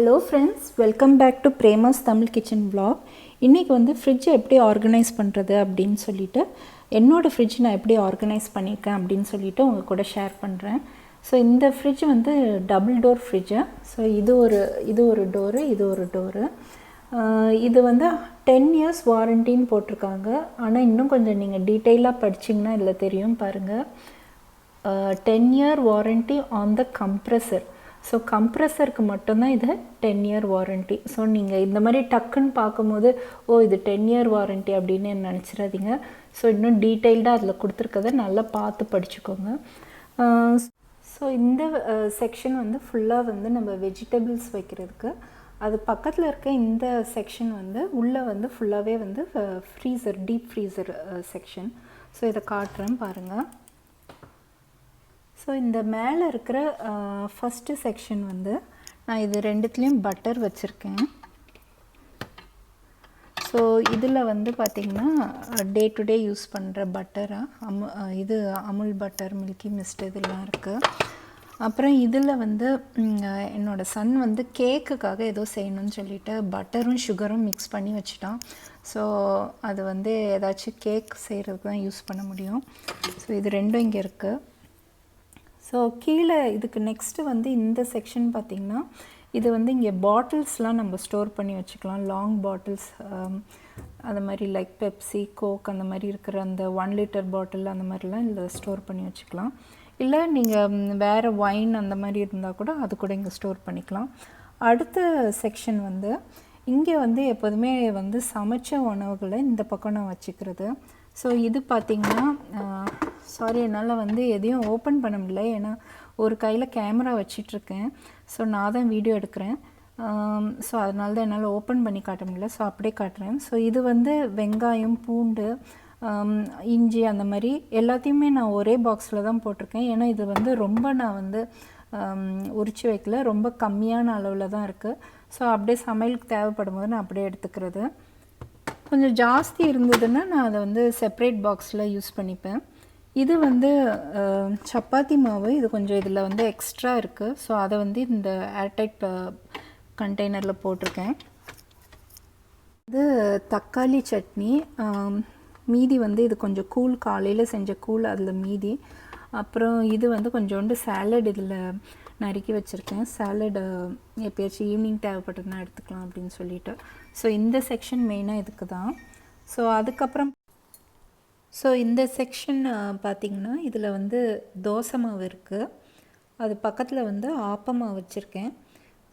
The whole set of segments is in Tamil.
Hello friends, welcome back to Prema's Tamil kitchen vlog. இன்றைக்கி வந்து ஃப்ரிட்ஜை எப்படி ஆர்கனைஸ் பண்ணுறது அப்படின்னு சொல்லிட்டு என்னோடய ஃப்ரிட்ஜ் நான் எப்படி ஆர்கனைஸ் பண்ணியிருக்கேன் அப்படின்னு சொல்லிட்டு உங்கள் கூட ஷேர் பண்ணுறேன். ஸோ இந்த ஃப்ரிட்ஜ் வந்து டபுள் டோர் ஃப்ரிட்ஜு. ஸோ இது ஒரு டோரு, இது ஒரு டோரு. இது வந்து 10 years வாரண்டின்னு போட்டிருக்காங்க. ஆனால் இன்னும் கொஞ்சம் நீங்கள் டீட்டெயிலாக படிச்சிங்கன்னா இதில் தெரியும் பாருங்கள். 10 year warranty on the compressor. So கம்ப்ரெசருக்கு மட்டும்தான் இது 10 year வாரண்ட்டி. ஸோ நீங்கள் இந்த மாதிரி டக்குன்னு பார்க்கும்போது இது 10 year வாரண்ட்டி அப்படின்னு நினச்சிடாதீங்க. ஸோ இன்னும் டீட்டெயில்டாக அதில் கொடுத்துருக்கதை நல்லா பார்த்து படிச்சுக்கோங்க. ஸோ இந்த செக்ஷன் வந்து ஃபுல்லாக வந்து நம்ம வெஜிடபிள்ஸ் வைக்கிறதுக்கு, அது பக்கத்தில் இருக்க இந்த செக்ஷன் வந்து உள்ளே வந்து ஃபுல்லாகவே வந்து freezer, deep freezer section. So இதை காட்டுறேன் பாருங்கள். ஸோ இந்த மேலே இருக்கிற ஃபஸ்ட்டு செக்ஷன் வந்து நான் இது ரெண்டுத்துலேயும் பட்டர் வச்சுருக்கேன். ஸோ இதில் வந்து பார்த்திங்கன்னா டே டு டே யூஸ் பண்ணுற பட்டராக இது அமுல் பட்டர், மில்கி மிஸ்ட் இதெல்லாம் இருக்குது. அப்புறம் இதில் வந்து என்னோடய சன் வந்து கேக்குக்காக ஏதோ செய்யணும்னு சொல்லிவிட்டு பட்டரும் சுகரும் மிக்ஸ் பண்ணி வச்சுட்டான். ஸோ அது வந்து ஏதாச்சும் கேக் செய்கிறதுக்கு தான் யூஸ் பண்ண முடியும். ஸோ இது ரெண்டும் இங்கே இருக்குது. ஸோ கீழே இதுக்கு நெக்ஸ்ட்டு வந்து இந்த செக்ஷன் பார்த்திங்கன்னா இது வந்து இங்கே பாட்டில்ஸ்லாம் நம்ம ஸ்டோர் பண்ணி வச்சுக்கலாம். லாங் பாட்டில்ஸ் அந்த மாதிரி லைக் பெப்சி, கோக் அந்த மாதிரி இருக்கிற அந்த 1 liter பாட்டில் அந்த மாதிரிலாம் இதில் ஸ்டோர் பண்ணி வச்சுக்கலாம். இல்லை நீங்கள் வேறு ஒயின் அந்த மாதிரி இருந்தால் கூட அது கூட இங்கே ஸ்டோர் பண்ணிக்கலாம். அடுத்த செக்ஷன் வந்து இங்கே வந்து எப்போதுமே வந்து சமைச்ச உணவுகளை இந்த பக்கம் நான் வச்சுக்கிறது. ஸோ இது பார்த்திங்கன்னா சாரி, என்னால் வந்து எதையும் ஓப்பன் பண்ண முடியல, ஏன்னா ஒரு கையில் கேமரா வச்சிட்ருக்கேன். ஸோ நான் தான் வீடியோ எடுக்கிறேன். ஸோ அதனால தான் என்னால் ஓப்பன் பண்ணி காட்ட முடியல. ஸோ அப்படியே காட்டுறேன். ஸோ இது வந்து வெங்காயம், பூண்டு, இஞ்சி அந்த மாதிரி எல்லாத்தையுமே நான் ஒரே பாக்ஸில் தான் போட்டிருக்கேன். ஏன்னா இது வந்து ரொம்ப நான் வந்து உரித்து வைக்கல, ரொம்ப கம்மியான அளவில் தான் இருக்குது. ஸோ அப்படியே சமையலுக்கு தேவைப்படும் போது நான் அப்படியே எடுத்துக்கிறது. கொஞ்சம் ஜாஸ்தி இருந்ததுன்னா நான் அதை வந்து செப்ரேட் பாக்ஸில் யூஸ் பண்ணிப்பேன். இது வந்து சப்பாத்தி மாவு, இது கொஞ்சம் இதில் வந்து எக்ஸ்ட்ரா இருக்குது. ஸோ அதை வந்து இந்த ஏர்டைட் கண்டெய்னரில் போட்டிருக்கேன். இது தக்காளி சட்னி, மீதி வந்து இது கொஞ்சம் கூழ், காலையில் செஞ்ச கூழ் அதில் மீதி. அப்புறம் இது வந்து கொஞ்சோண்டு சாலட் இதில் நறுக்கி வச்சுருக்கேன். சாலடு எப்போயாச்சும் ஈவினிங் தேவைப்பட்டதுன்னா எடுத்துக்கலாம் அப்படின்னு சொல்லிட்டு. ஸோ இந்த செக்ஷன் மெயினாக இதுக்கு தான். ஸோ அதுக்கப்புறம் இந்த செக்ஷன் பார்த்திங்கன்னா இதில் வந்து தோசை மாவு இருக்குது. அது பக்கத்தில் வந்து ஆப்பமாவு வச்சுருக்கேன்.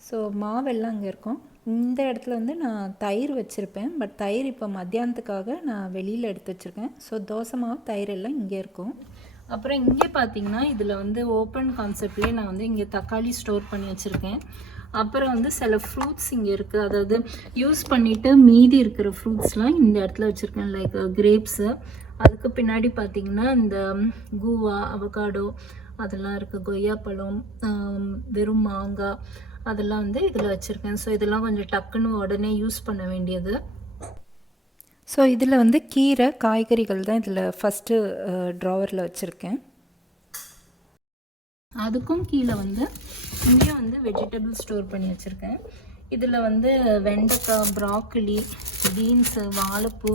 ஸோ மாவெல்லாம் அங்கே இருக்கும். இந்த இடத்துல வந்து நான் தயிர் வச்சுருப்பேன். பட் தயிர் இப்போ மத்தியானத்துக்காக நான் வெளியில் எடுத்து வச்சுருக்கேன். ஸோ தோசை மாவு, தயிர் எல்லாம் இங்கே இருக்கும். அப்புறம் இங்கே பார்த்திங்கன்னா இதில் வந்து ஓப்பன் கான்செப்ட்லேயே நான் வந்து இங்கே தக்காளி ஸ்டோர் பண்ணி வச்சுருக்கேன். அப்புறம் வந்து சில ஃப்ரூட்ஸ் இங்கே இருக்குது. அதாவது யூஸ் பண்ணிவிட்டு மீதி இருக்கிற ஃப்ரூட்ஸ்லாம் இந்த இடத்துல வச்சுருக்கேன். லைக் கிரேப்ஸு, அதுக்கு பின்னாடி பார்த்திங்கன்னா இந்த கூவா, அவகாடோ அதெல்லாம் இருக்குது. கொய்யாப்பழம், வெறும் மாங்காய் அதெல்லாம் வந்து இதில் வச்சுருக்கேன். ஸோ இதெல்லாம் கொஞ்சம் டக்குன்னு உடனே யூஸ் பண்ண வேண்டியது. ஸோ இதில் வந்து கீரை, காய்கறிகள் தான் இதில் ஃபஸ்ட்டு ட்ராவரில் வச்சுருக்கேன். அதுக்கும் கீழே வந்து இங்கே வந்து வெஜிடபிள் ஸ்டோர் பண்ணி வச்சுருக்கேன். இதில் வந்து வெண்டைக்காய், ப்ராக்கலி, பீன்ஸு, வாழைப்பூ,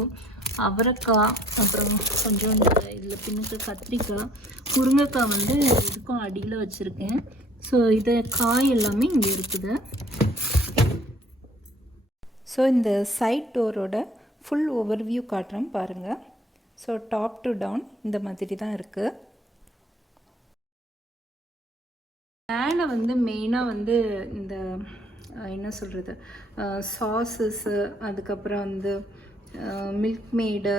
அவரைக்காய், அப்புறம் கொஞ்சோண்டு இதில் பின்னுக்கு கத்திரிக்காய், முருங்கைக்காய் வந்து இதுக்கும் அடியில் வச்சுருக்கேன். ஸோ இதை காய் எல்லாமே இங்கே இருக்குது. ஸோ இந்த சைட் டோரோட ஃபுல் ஓவர்வியூ காட்டுறேன் பாருங்கள். ஸோ டாப் டு டவுன் இந்த மாதிரி தான் இருக்குது. மேலே வந்து மெயினாக வந்து இந்த என்ன சொல்கிறது, சாஸஸ்ஸு, அதுக்கப்புறம் வந்து மில்க் மேடு,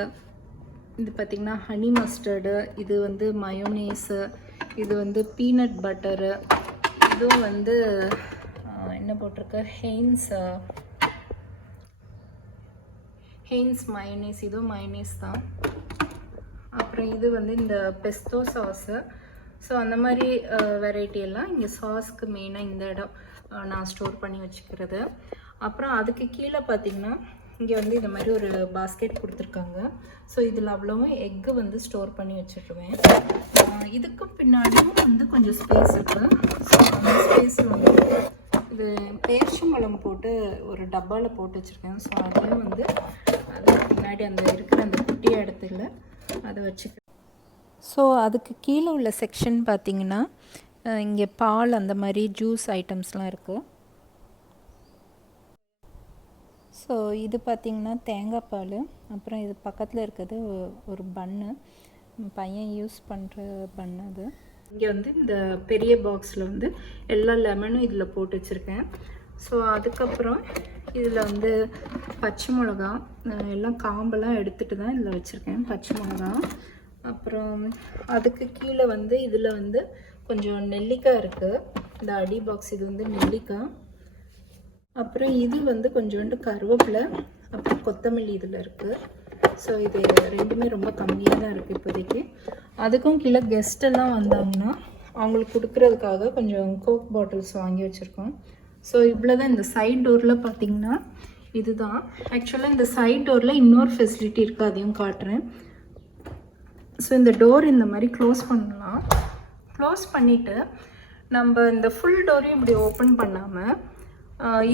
இது பார்த்திங்கன்னா ஹனி மஸ்டர்டு, இது வந்து மயோனேஸு, இது வந்து பீனட் பட்டரு, இதுவும் வந்து என்ன போட்டிருக்கு, ஹெயின்ஸ் மயோனேஸ், இதுவும் மயோனேஸ் தான். அப்புறம் இது வந்து இந்த பெஸ்டோ சாஸு. ஸோ அந்த மாதிரி வெரைட்டி எல்லாம் இங்கே சாஸ்க்கு மெயினாக இந்த இடம் நான் ஸ்டோர் பண்ணி வச்சுக்கிறது. அப்புறம் அதுக்கு கீழே பார்த்திங்கன்னா இங்கே வந்து இந்த மாதிரி ஒரு பாஸ்கெட் கொடுத்துருக்காங்க. ஸோ இதில் அவ்வளோவும் எக்கு வந்து ஸ்டோர் பண்ணி வச்சுருவேன். இதுக்கு பின்னாடியும் வந்து கொஞ்சம் ஸ்பேஸ் இருக்குது. ஸோ அந்த ஸ்பேஸில் வந்து இது இது பேரிச்சம்பழம் போட்டு ஒரு டப்பாவில் போட்டு வச்சுருக்கேன். ஸோ அதையும் வந்து அதுக்கு பின்னாடி அந்த இருக்கிற அந்த குட்டி இடத்துல அதை வச்சுக்கிறேன். ஸோ அதுக்கு கீழே உள்ள செக்ஷன் பார்த்திங்கன்னா இங்கே பால் அந்த மாதிரி ஜூஸ் ஐட்டம்ஸ்லாம் இருக்குது. ஸோ இது பார்த்திங்கன்னா தேங்காய் பால். அப்புறம் இது பக்கத்தில் இருக்கிறது ஒரு பன்னு, பையன் யூஸ் பண்ணுற பன்னு. அது இங்கே வந்து இந்த பெரிய பாக்ஸில் வந்து எல்லா லெமனும் இதில் போட்டு வச்சுருக்கேன். ஸோ அதுக்கப்புறம் இதில் வந்து பச்சை மிளகா எல்லாம் காம்பெல்லாம் எடுத்துகிட்டு தான் இதில் வச்சுருக்கேன், பச்சை மிளகா. அப்புறம் அதுக்கு கீழே வந்து இதில் வந்து கொஞ்சம் நெல்லிக்காய் இருக்குது. இந்த அடி பாக்ஸ் இது வந்து நெல்லிக்காய். அப்புறம் இது வந்து கொஞ்சோண்டு கருவேப்பிலை, அப்புறம் கொத்தமல்லி இதில் இருக்குது. ஸோ இது ரெண்டுமே ரொம்ப கம்மியாக தான் இருக்குது இப்போதைக்கு. அதுக்கும் கீழே கெஸ்ட்டெல்லாம் வந்தாங்கன்னா அவங்களுக்கு கொடுக்குறதுக்காக கொஞ்சம் கோக் பாட்டில்ஸ் வாங்கி வச்சுருக்கோம். ஸோ இவ்வளோ தான். இந்த சைட் டோரில் பார்த்திங்கன்னா இதுதான். ஆக்சுவலாக இந்த சைட் டோரில் இன்னொரு ஃபெசிலிட்டி இருக்குது, அதையும் காட்டுறேன். ஸோ இந்த டோர் இந்த மாதிரி க்ளோஸ் பண்ணலாம். க்ளோஸ் பண்ணிவிட்டு நம்ம இந்த ஃபுல் டோரையும் இப்படி ஓப்பன் பண்ணாமல்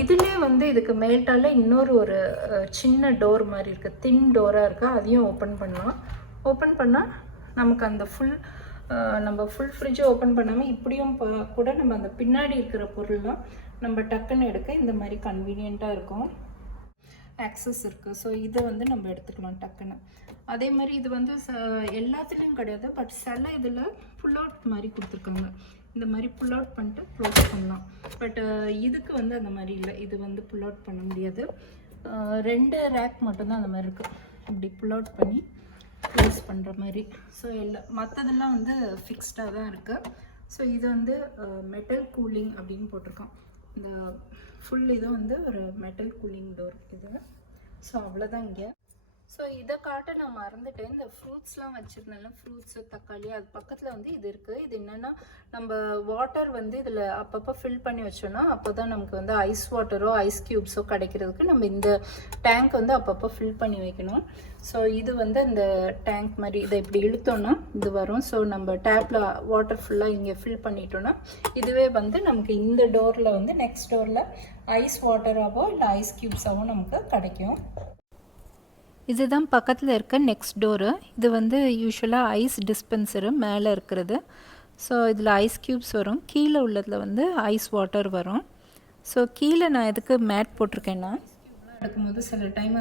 இதிலே வந்து இதுக்கு மேல்ட்டால இன்னொரு ஒரு சின்ன டோர் மாதிரி இருக்குது, தின் டோராக இருக்குது, அதையும் ஓப்பன் பண்ணலாம். ஓப்பன் பண்ணால் நமக்கு அந்த நம்ம ஃபுல் ஃப்ரிட்ஜை ஓப்பன் பண்ணாமல் இப்படியும் கூட நம்ம அந்த பின்னாடி இருக்கிற பொருள்லாம் நம்ம டக்குன்னு எடுக்க இந்த மாதிரி கன்வீனியண்ட்டாக இருக்கும், ஆக்சஸ் இருக்குது. ஸோ இதை வந்து நம்ம எடுத்துக்கலாம் டக்குன்னு. அதே மாதிரி இது வந்து எல்லாத்துலேயும் கிடையாது, பட் சில இதில் புல் அவுட் மாதிரி கொடுத்துருக்காங்க. இந்த மாதிரி புல் அவுட் பண்ணிட்டு க்ளோஸ் பண்ணலாம். பட் இதுக்கு வந்து அந்த மாதிரி இல்லை, இது வந்து புல் அவுட் பண்ண முடியாது. 2 ரேக் மட்டும்தான் அந்த மாதிரி இருக்குது, இப்படி புல் அவுட் பண்ணி க்ளோஸ் பண்ணுற மாதிரி. ஸோ மற்றதெல்லாம் வந்து ஃபிக்ஸ்டாக தான் இருக்குது. ஸோ இது வந்து மெட்டல் கூலிங் அப்படின்னு போட்டிருக்கோம். இந்த ஃபுல் இது வந்து ஒரு மெட்டல் கூலிங் டோர் இது. ஸோ அவ்வளோதான் இங்கே. ஸோ இதை காட்ட நான் மறந்துட்டேன். இந்த ஃப்ரூட்ஸ்லாம் வச்சுருந்தேன்ல, ஃப்ரூட்ஸு தக்காளி, அது பக்கத்தில் வந்து இது இருக்குது. இது என்னென்னா நம்ம வாட்டர் வந்து இதில் அப்பப்போ ஃபில் பண்ணி வச்சோன்னா அப்போ தான் நமக்கு வந்து ஐஸ் வாட்டரோ ஐஸ் க்யூப்ஸோ கிடைக்கிறதுக்கு நம்ம இந்த டேங்க் வந்து அப்பப்போ ஃபில் பண்ணி வைக்கணும். ஸோ இது வந்து இந்த டேங்க் மாதிரி இதை இப்படி இழுத்தோன்னா இது வரும். ஸோ நம்ம டேப்பில் வாட்டர் ஃபுல்லாக இங்கே ஃபில் பண்ணிட்டோன்னா இதுவே வந்து நமக்கு இந்த டோரில் வந்து நெக்ஸ்ட் டோரில் ஐஸ் வாட்டராகவோ இல்லை ஐஸ் க்யூப்ஸாகவோ நமக்கு கிடைக்கும். இதுதான் பக்கத்தில் இருக்க நெக்ஸ்ட் டோரு. இது வந்து யூஸ்வலாக ஐஸ் டிஸ்பென்சரு மேலே இருக்கிறது. ஸோ இதில் ஐஸ் க்யூப்ஸ் வரும், கீழே உள்ளதில் வந்து ஐஸ் வாட்டர் வரும். ஸோ கீழே நான் எதுக்கு மேட் போட்டிருக்கேன்னா, எடுக்கும்போது சில டைம்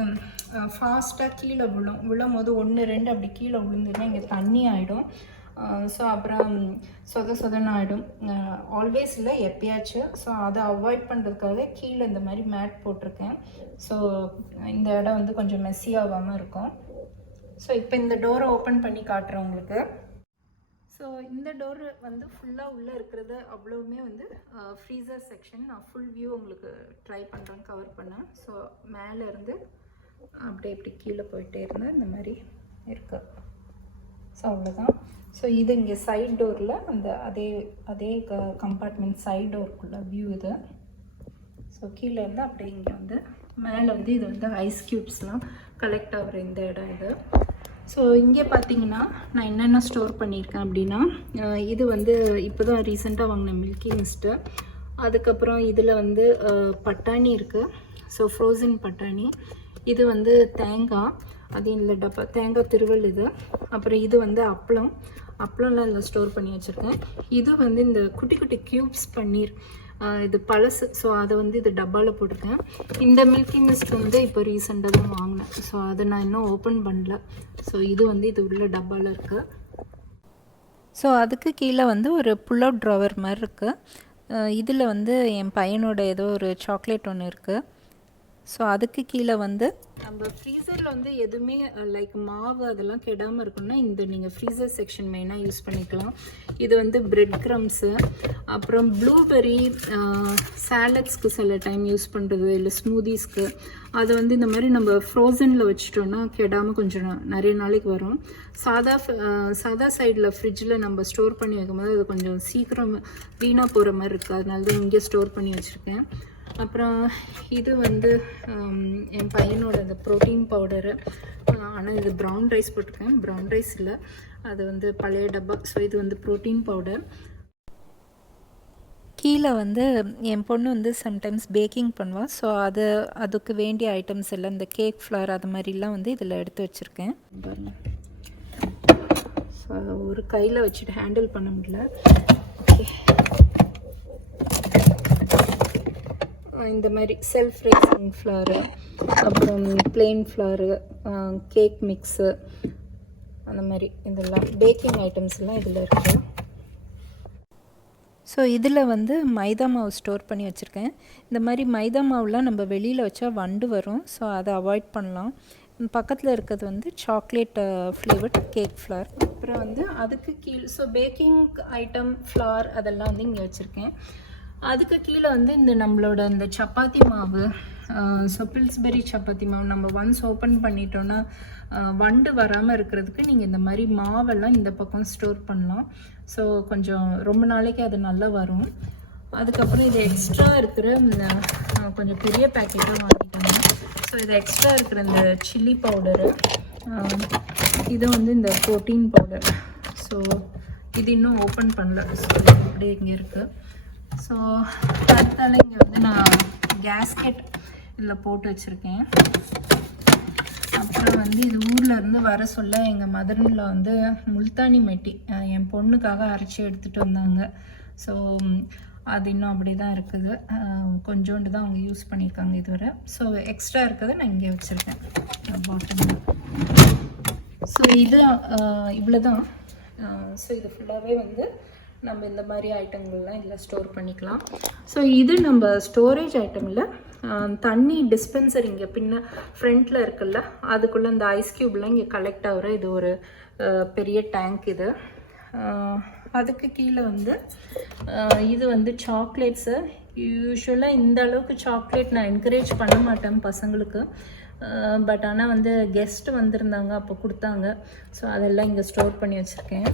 ஃபாஸ்ட்டாக கீழே விழும் போது 1 2 அப்படி கீழே விழுந்துன்னா இங்கே தண்ணி ஆகிடும். ஸோ அப்புறம் சொதன்னு ஆகிடும். ஆல்வேஸ் இல்லை, எப்பயாச்சும். ஸோ அதை அவாய்ட் பண்ணுறதுக்காக கீழே இந்த மாதிரி மேட் போட்டிருக்கேன். ஸோ இந்த இடம் வந்து கொஞ்சம் மெஸ்ஸியாகாமல் இருக்கும். ஸோ இப்போ இந்த டோரை ஓப்பன் பண்ணி காட்டுறேன் உங்களுக்கு. ஸோ இந்த டோர் வந்து ஃபுல்லாக உள்ளே இருக்கிறது அவ்வளோவுமே வந்து ஃப்ரீசர் செக்ஷன். நான் ஃபுல் வியூ உங்களுக்கு ட்ரை பண்ணுறேன் கவர் பண்ண. ஸோ மேலேருந்து அப்படியே இப்படி கீழே போயிட்டே இருந்தால் இந்த மாதிரி இருக்கு. ஸோ அவ்வளோதான். ஸோ இது இங்கே சைட் டோரில் அந்த அதே கம்பார்ட்மெண்ட் சைட் டோருக்குள்ள வியூ இது. ஸோ கீழே இருந்து அப்படியே இங்கே வந்து மேலே வந்து இது வந்து ஐஸ் க்யூப்ஸ்லாம் கலெக்ட் ஆகிற இந்த இடம் இது. ஸோ இங்கே பார்த்தீங்கன்னா நான் என்னென்ன ஸ்டோர் பண்ணியிருக்கேன் அப்படின்னா, இது வந்து இப்போ தான் ரீசெண்டாக வாங்கின மில்கி மிஸ்ட்டு. அதுக்கப்புறம் இதில் வந்து பட்டாணி இருக்குது. ஸோ ஃப்ரோசன் பட்டாணி. இது வந்து தேங்காய், அது இல்லை டப்பா தேங்காய் திருவல் இது. அப்புறம் இது வந்து அப்பளம்லாம் இதில் ஸ்டோர் பண்ணி வச்சுருக்கேன். இது வந்து இந்த குட்டி குட்டி க்யூப்ஸ் பன்னீர், இது பழசு. ஸோ அதை வந்து இது டப்பாவில் போட்டிருக்கேன். இந்த மில்கி மிஸ்ட் வந்து இப்போ ரீசெண்டாக தான் வாங்கினேன். ஸோ அதை நான் இன்னும் ஓப்பன் பண்ணல. ஸோ இது வந்து இது உள்ள டப்பாவில் இருக்குது. ஸோ அதுக்கு கீழே வந்து ஒரு புல் அவுட் ட்ராவர் மாதிரி இருக்குது. இதில் வந்து என் பையனோட ஏதோ ஒரு சாக்லேட் ஒன்று இருக்குது. ஸோ அதுக்கு கீழே வந்து நம்ம ஃப்ரீசரில் வந்து எதுவுமே லைக் மாவு அதெல்லாம் கெடாமல் இருக்குன்னா இந்த நீங்கள் ஃப்ரீசர் செக்ஷன் மெயினாக யூஸ் பண்ணிக்கலாம். இது வந்து பிரெட் க்ரம்ஸு, அப்புறம் ப்ளூபெர்ரி சாலட்ஸ்க்கு சில டைம் யூஸ் பண்ணுறது, இல்லை ஸ்மூதிஸ்க்கு. அதை வந்து இந்த மாதிரி நம்ம ஃப்ரோசனில் வச்சுட்டோன்னா கெடாமல் கொஞ்சம் நிறைய நாளைக்கு வரும். சாதா சைடில் ஃப்ரிட்ஜில் நம்ம ஸ்டோர் பண்ணி வைக்கும்போது அது கொஞ்சம் சீக்கிரம் வீணாக போகிற மாதிரி இருக்குது. அதனால தான் இங்கே ஸ்டோர் பண்ணி வச்சுருக்கேன். அப்புறம் இது வந்து என் பையனோட இந்த ப்ரோட்டீன் பவுடரு. ஆனால் இது ப்ரௌன் ரைஸ் போட்டிருக்கேன், ப்ரௌன் ரைஸ் இல்லை, அது வந்து பழைய டப்பா. ஸோ இது வந்து ப்ரோட்டீன் பவுடர். கீழே வந்து என் பொண்ணு வந்து சம்டைம்ஸ் பேக்கிங் பண்ணுவாள். ஸோ அதுக்கு வேண்டிய ஐட்டம்ஸ் எல்லாம் இந்த கேக் ஃப்ளவர் அது மாதிரிலாம் வந்து இதில் எடுத்து வச்சுருக்கேன். ஸோ ஒரு கையில் வச்சுட்டு ஹேண்டில் பண்ண முடியல. ஓகே, இந்த மாதிரி செல்ஃப் ரைசிங் ஃப்ளவரு, அப்புறம் பிளெயின் ஃப்ளவரு, கேக் மிக்ஸு, அந்த மாதிரி இதெல்லாம் பேக்கிங் ஐட்டம்ஸ்லாம் இதில் இருக்குது. ஸோ இதில் வந்து மைதா மாவு ஸ்டோர் பண்ணி வச்சுருக்கேன். இந்த மாதிரி மைதா மாவுலாம் நம்ம வெளியில் வச்சா வண்டு வரும். ஸோ அதை அவாய்ட் பண்ணலாம். பக்கத்தில் இருக்கிறது வந்து சாக்லேட் ஃப்ளேவர்ட் கேக் ஃப்ளவர். அப்புறம் வந்து அதுக்கு கீழே ஸோ பேக்கிங் ஐட்டம் ஃப்ளவர் அதெல்லாம் வந்து இங்கே வச்சுருக்கேன். அதுக்கு கீழே வந்து இந்த நம்மளோட இந்த சப்பாத்தி மாவு, ஸோ பில்ஸ்பெரி சப்பாத்தி மாவு நம்ம ஒன்ஸ் ஓப்பன் பண்ணிட்டோன்னா வண்டு வராமல் இருக்கிறதுக்கு நீங்கள் இந்த மாதிரி மாவெல்லாம் இந்த பக்கம் ஸ்டோர் பண்ணலாம். ஸோ கொஞ்சம் ரொம்ப நாளைக்கு அது நல்லா வரும். அதுக்கப்புறம் இது எக்ஸ்ட்ரா இருக்கிற கொஞ்சம் பெரிய பேக்கெட்டாக வாங்கிட்டாங்க. ஸோ இது எக்ஸ்ட்ரா இருக்கிற இந்த சில்லி பவுடரு, இது வந்து இந்த ப்ரோட்டீன் பவுடர். ஸோ இது இன்னும் ஓப்பன் பண்ணல. ஸோ அப்படியே இங்கே இருக்குது. ஸோ அடுத்தால இங்கே வந்து நான் கேஸ்கெட் இதில் போட்டு வச்சுருக்கேன். அப்புறம் வந்து இது ஊர்லேருந்து வர சொல்ல எங்கள் மதர்னில் வந்து முல்தானி மெட்டி என் பொண்ணுக்காக அரைச்சி எடுத்துகிட்டு வந்தாங்க. ஸோ அது இன்னும் அப்படி தான் இருக்குது. கொஞ்சோண்டு தான் அவங்க யூஸ் பண்ணியிருக்காங்க இதுவரை. ஸோ எக்ஸ்ட்ரா இருக்கிறத நான் இங்கே வச்சுருக்கேன் பாட்டில். ஸோ இது இவ்வளோ தான். ஸோ இது ஃபுல்லாகவே வந்து நம்ம இந்த மாதிரி ஐட்டங்கள்லாம் இதில் ஸ்டோர் பண்ணிக்கலாம். ஸோ இது நம்ம ஸ்டோரேஜ் ஐட்டமில் தண்ணி டிஸ்பென்சர் இங்கே பின்ன ஃப்ரண்ட்டில் இருக்குல்ல, அதுக்குள்ளே இந்த ஐஸ் க்யூப்லாம் இங்கே கலெக்ட் ஆகிற இது ஒரு பெரிய டேங்க் இது. அதுக்கு கீழே வந்து இது வந்து சாக்லேட்ஸு. யூஸ்வலாக இந்த அளவுக்கு சாக்லேட் நான் என்கரேஜ் பண்ண மாட்டேன் பசங்களுக்கு. பட் ஆனால் வந்து கெஸ்ட்டு வந்திருந்தாங்க, அப்போ கொடுத்தாங்க. ஸோ அதெல்லாம் இங்கே ஸ்டோர் பண்ணி வச்சுருக்கேன்.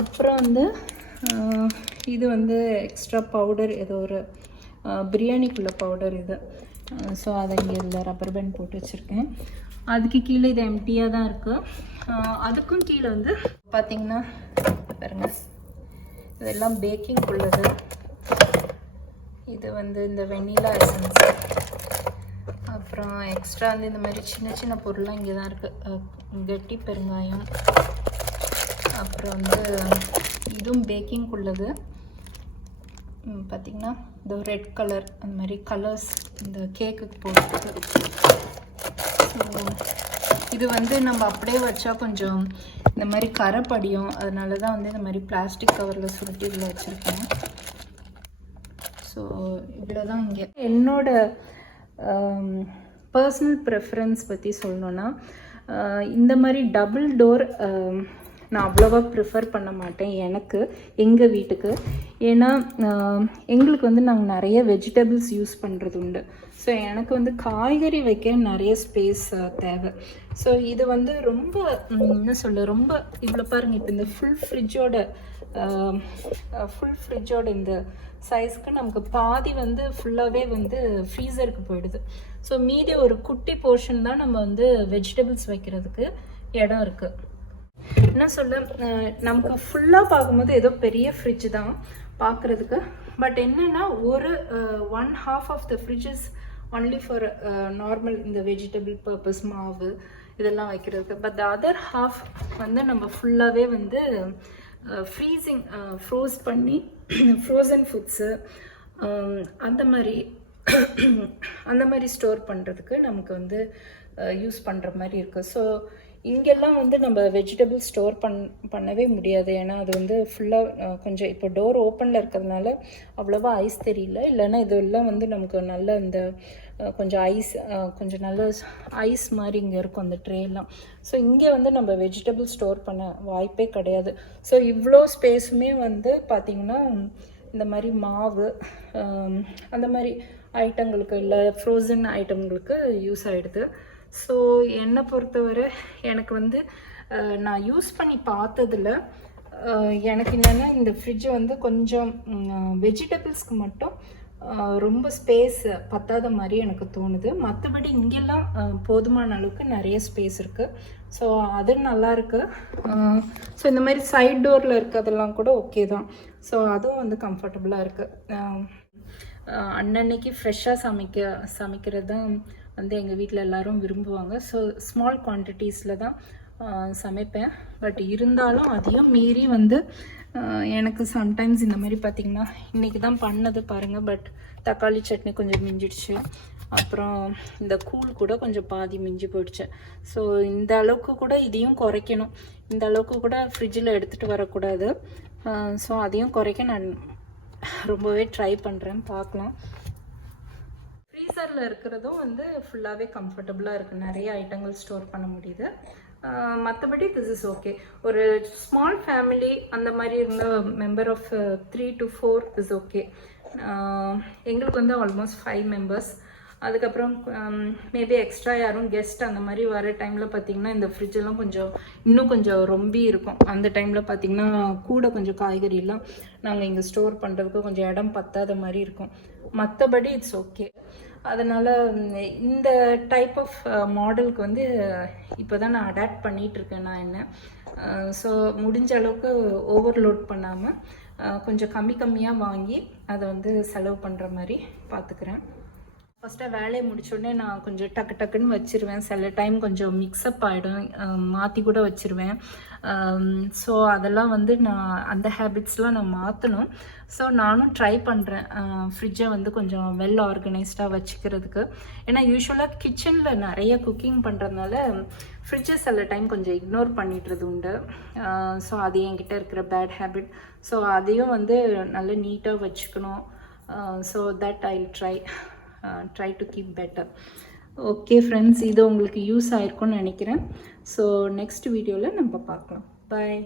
அப்புறம் வந்து இது வந்து எக்ஸ்ட்ரா பவுடர், ஏதோ ஒரு பிரியாணிக்குள்ள பவுடர் இது. ஸோ அதை இங்கே இதில் ரப்பர் பேண்ட் போட்டு வச்சுருக்கேன். அதுக்கு கீழே இது எம்டியாக தான் இருக்குது. அதுக்கும் கீழே வந்து பார்த்திங்கன்னா பாருங்கள், இதெல்லாம் பேக்கிங் உள்ளது. இது வந்து இந்த வெண்ணிலா எசன்ஸ். அப்புறம் எக்ஸ்ட்ரா வந்து இந்த மாதிரி சின்ன சின்ன பொருள்லாம் இங்கே தான் இருக்குது. கெட்டி பெருங்காயம், அப்புறம் வந்து இதுவும் பேக்கிங் உள்ளது. பார்த்திங்கன்னா இந்த ரெட் கலர் அந்த மாதிரி கலர்ஸ் இந்த கேக்குக்கு போட்டு. இது வந்து நம்ம அப்படியே வச்சா கொஞ்சம் இந்த மாதிரி கரை படியும். அதனால தான் வந்து இந்த மாதிரி பிளாஸ்டிக் கவரில் சுருட்டி இதில் வச்சுருக்கேன். ஸோ இவ்வளோ தான். இங்கே என்னோட பர்சனல் ப்ரெஃபரன்ஸ் பற்றி சொல்லணுன்னா, இந்த மாதிரி டபுள் டோர் நான் அவ்வளோவா ப்ரிஃபர் பண்ண மாட்டேன் எனக்கு, எங்கள் வீட்டுக்கு. ஏன்னா எங்களுக்கு வந்து நாங்கள் நிறைய வெஜிடபிள்ஸ் யூஸ் பண்ணுறது உண்டு. ஸோ எனக்கு வந்து காய்கறி வைக்க நிறைய ஸ்பேஸ் தேவை. ஸோ இது வந்து ரொம்ப என்ன சொல்ல, ரொம்ப இவ்வளோ பாருங்கள். இப்போ இந்த ஃபுல் ஃப்ரிட்ஜோட இந்த சைஸ்க்கு நமக்கு பாதி வந்து ஃபுல்லாகவே வந்து ஃப்ரீசருக்கு போயிடுது. ஸோ மீதி ஒரு குட்டி போர்ஷன் தான் நம்ம வந்து வெஜிடபிள்ஸ் வைக்கிறதுக்கு இடம் இருக்குது. என்ன சொல்ல, நமக்கு ஃபுல்லாக பார்க்கும்போது ஏதோ பெரிய ஃப்ரிட்ஜ் தான் பார்க்குறதுக்கு. பட் என்னென்னா ஒரு 1/2 of the fridge is only for normal இந்த வெஜிடபிள் பர்பஸ் மாவு இதெல்லாம் வைக்கிறதுக்கு. பட் த அதர் ஹாஃப் வந்து நம்ம ஃபுல்லாகவே வந்து ஃப்ரோஸ் பண்ணி ஃப்ரோசன் ஃபுட்ஸு அந்த மாதிரி ஸ்டோர் பண்ணுறதுக்கு நமக்கு வந்து யூஸ் பண்ணுற மாதிரி இருக்குது. ஸோ இங்கெல்லாம் வந்து நம்ம வெஜிடபிள் ஸ்டோர் பண்ணவே முடியாது. ஏன்னா அது வந்து ஃபுல்லாக கொஞ்சம் இப்போ டோர் ஓப்பனில் இருக்கிறதுனால அவ்வளோவா ஐஸ் தெரியல. இல்லைன்னா இதெல்லாம் வந்து நமக்கு நல்ல இந்த கொஞ்சம் கொஞ்சம் நல்ல ஐஸ் மாதிரி இங்கே இருக்கும் அந்த ட்ரேலாம். ஸோ இங்கே வந்து நம்ம வெஜிடபிள் ஸ்டோர் பண்ண வாய்ப்பே கிடையாது. ஸோ இவ்வளோ ஸ்பேஸுமே வந்து பார்த்திங்கன்னா இந்த மாதிரி மாவு அந்த மாதிரி ஐட்டங்களுக்கு இல்லை ஃப்ரோசன் ஐட்டங்களுக்கு யூஸ் ஆகிடுது. ஸோ என்னை பொறுத்தவரை எனக்கு வந்து நான் யூஸ் பண்ணி பார்த்ததில் எனக்கு என்னென்னா இந்த ஃப்ரிட்ஜ் வந்து கொஞ்சம் வெஜிடபிள்ஸ்க்கு மட்டும் ரொம்ப ஸ்பேஸ் பத்தாத மாதிரி எனக்கு தோணுது. மற்றபடி இங்கெல்லாம் போதுமான அளவுக்கு நிறைய ஸ்பேஸ் இருக்குது. ஸோ அது நல்லாயிருக்கு. ஸோ இந்த மாதிரி சைட் டோரில் இருக்கிறதெல்லாம் கூட ஓகே தான். ஸோ அதுவும் வந்து கம்ஃபர்டபுளாக இருக்குது. அன்னன்னைக்கு ஃப்ரெஷ்ஷாக சமைக்கிறது தான் வந்து எங்கள் வீட்டில் எல்லோரும் விரும்புவாங்க. ஸோ ஸ்மால் குவான்டிட்டிஸில் தான் சமைப்பேன். பட் இருந்தாலும் அதையும் மீறி வந்து எனக்கு சம்டைம்ஸ் இந்த மாதிரி பார்த்திங்கன்னா இன்றைக்கி தான் பண்ணது பாருங்கள். பட் தக்காளி சட்னி கொஞ்சம் மிஞ்சிடுச்சு. அப்புறம் இந்த கூழ் கூட கொஞ்சம் பாதி மிஞ்சி போயிடுச்சு. ஸோ இந்த அளவுக்கு கூட இதையும் குறைக்கணும். இந்த அளவுக்கு கூட ஃப்ரிட்ஜில் எடுத்துகிட்டு வரக்கூடாது. ஸோ அதையும் குறைக்க நான் ரொம்பவே ட்ரை பண்ணுறேன். பார்க்கலாம். ஃப்ரீசரில் இருக்கிறதும் வந்து ஃபுல்லாகவே கம்ஃபர்டபுளாக இருக்குது. நிறைய ஐட்டங்கள் ஸ்டோர் பண்ண முடியுது. மற்றபடி திஸ் இஸ் ஓகே. ஒரு ஸ்மால் ஃபேமிலி அந்த மாதிரி இருந்த member of 3 to 4 is okay. எங்களுக்கு வந்து ஆல்மோஸ்ட் 5 மெம்பர்ஸ். அதுக்கப்புறம் மேபி எக்ஸ்ட்ரா யாரும் கெஸ்ட் அந்த மாதிரி வர டைமில் பார்த்திங்கன்னா இந்த ஃப்ரிட்ஜெல்லாம் இன்னும் கொஞ்சம் ரொம்பி இருக்கும். அந்த டைமில் பார்த்திங்கன்னா கூட கொஞ்சம் காய்கறிலாம் நாங்கள் இங்கே ஸ்டோர் பண்ணுறதுக்கு கொஞ்சம் இடம் பத்தாத மாதிரி இருக்கும். மற்றபடி இட்ஸ் ஓகே. அதனால் இந்த டைப் ஆஃப் மாடலுக்கு வந்து இப்போ தான் நான் அடாப்ட் பண்ணிகிட்ருக்கேன் நான் என்ன. ஸோ முடிஞ்ச அளவுக்கு ஓவர்லோட் பண்ணாமல் கொஞ்சம் கம்மியாக வாங்கி அதை வந்து செலவு பண்ணுற மாதிரி பார்த்துக்கிறேன். ஃபஸ்ட்டாக வேலையை முடிச்சோடனே நான் கொஞ்சம் டக்குன்னு வச்சுருவேன். சில டைம் கொஞ்சம் மிக்சப் ஆகிடும், மாற்றி கூட வச்சுருவேன். ஸோ அதெல்லாம் வந்து நான் அந்த ஹேபிட்ஸ்லாம் நான் மாற்றணும். ஸோ நானும் ட்ரை பண்ணுறேன் ஃப்ரிட்ஜை வந்து கொஞ்சம் வெல் ஆர்கனைஸ்டாக வச்சுக்கிறதுக்கு. ஏன்னா யூஸ்வலாக கிச்சனில் நிறைய குக்கிங் பண்ணுறதுனால ஃப்ரிட்ஜை சில டைம் கொஞ்சம் இக்னோர் பண்ணிடுறது உண்டு. ஸோ அது என்கிட்ட இருக்கிற பேட் ஹேபிட். ஸோ அதையும் வந்து நல்லா நீட்டாக வச்சுக்கணும். So that I try to keep better. Okay friends, இது உங்களுக்கு யூஸ் ஆயிருக்கும்னு நினைக்கிறேன். ஸோ நெக்ஸ்ட் வீடியோவில் நம்ம பார்க்கலாம். பாய்.